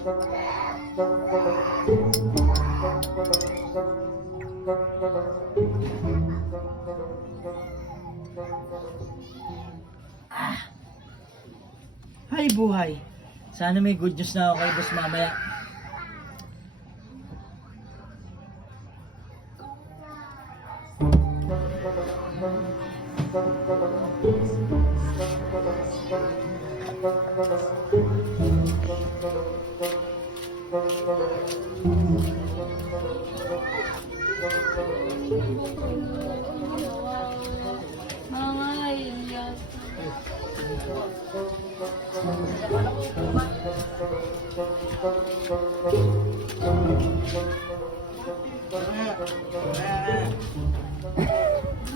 Hay buhay. Sana may good news na ako kay boss mamaya.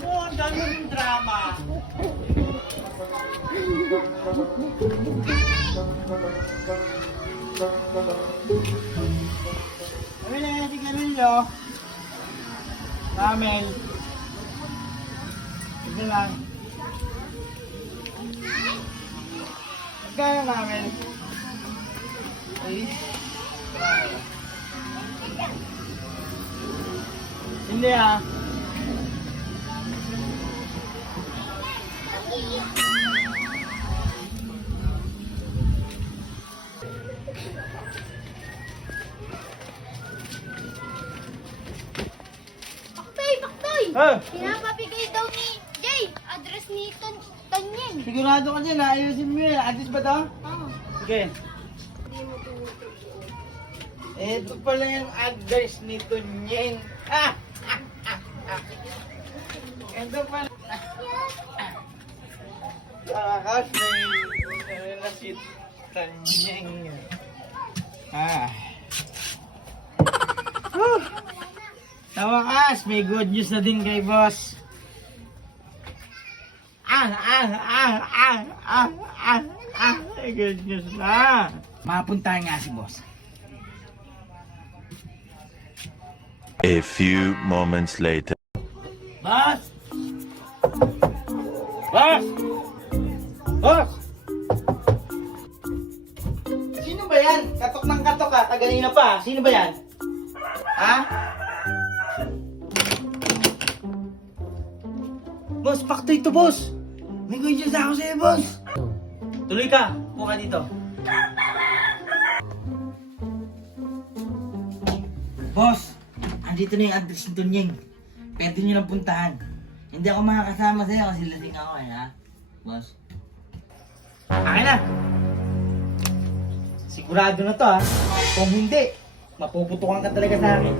Oh, ang dami ng drama. Ay, na, si Carillo. Ramel. Ito lang. Kaya Ramel. Ay. Hindi ah. Baktoy! Ah, Pinapabigay daw ni Jay, address ni Tanyeng. sigurado ka dyan, ayusin mo yun. Address ba to? Oo. Sige. Hindi mo tinutukoy. Ito pala yung address ni Tunyeng. Ito pala. Kakas, may na si Tunyeng. Sa wakas, may good news na din kay boss. May good news na. Mapuntahan nga si boss. A few moments later. Boss! Boss! Boss! Sino ba yan? Katok ng katok ka, kaganina pa. Sino ba yan? Ha? Boss, pakto ito, boss. May good news ako sa'yo, boss. Tuloy ka. Upo ka dito. Boss, andito na yung address ni Tunyeng. Pwede nyo lang puntahan. Hindi ako makakasama sa'yo kasi lasing ako ha? Boss. Akin na! Sigurado na to ha. Kung hindi, mapuputukan ka talaga sa akin.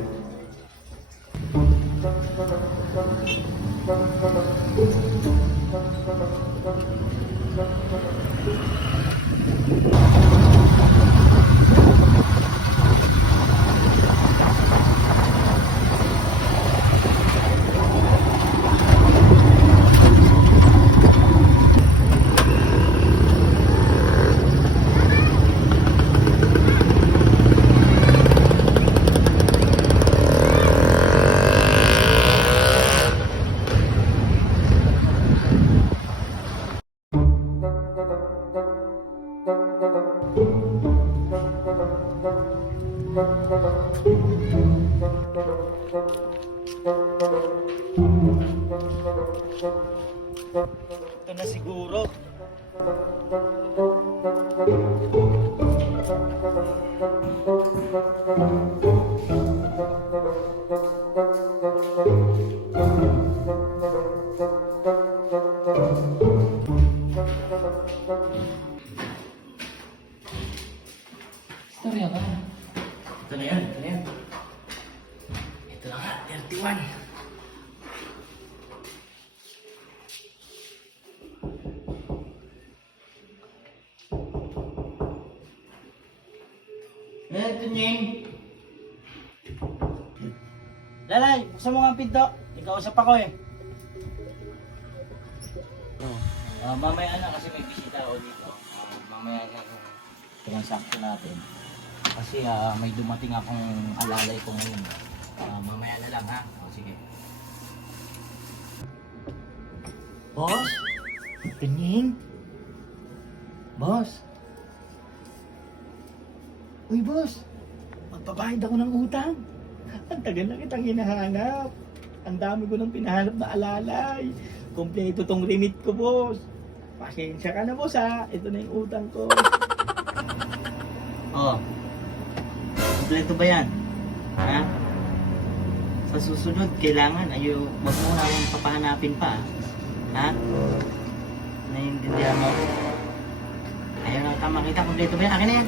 Ito na siguro. Storya ka. Ito na yan, ito na yan. Ito na nga, 31. Tunyeng. Lalay, buksan mo nga ang pinto. Ikausap ako eh. Mamaya na kasi may bisita ako dito. Mamaya na transaction natin. Kasi may dumating akong alalay ko ngayon. Mamaya na lang ha. O sige. Boss? Tunyeng? Boss? Uy, boss. Magbabayad ako ng utang. Ang tagal na kitang hinahanap. Ang dami ko nang pinahanap na alalay. Kompleto tong remit ko, boss. Pasensya ka na, boss, ha. Ito na yung utang ko. Oh. Kompleto ba yan? Ha? Sa susunod, kailangan wag mo na akong papahanapin pa. Ha? Naiintindihan mo? Ayaw na ka makita. Kompleto ba yan? Akin na yan.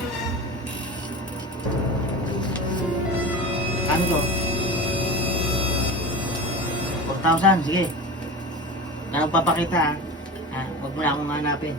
Ano to? 4,000, sige. Ano papakita, ha? Huwag mo na akong hanapin.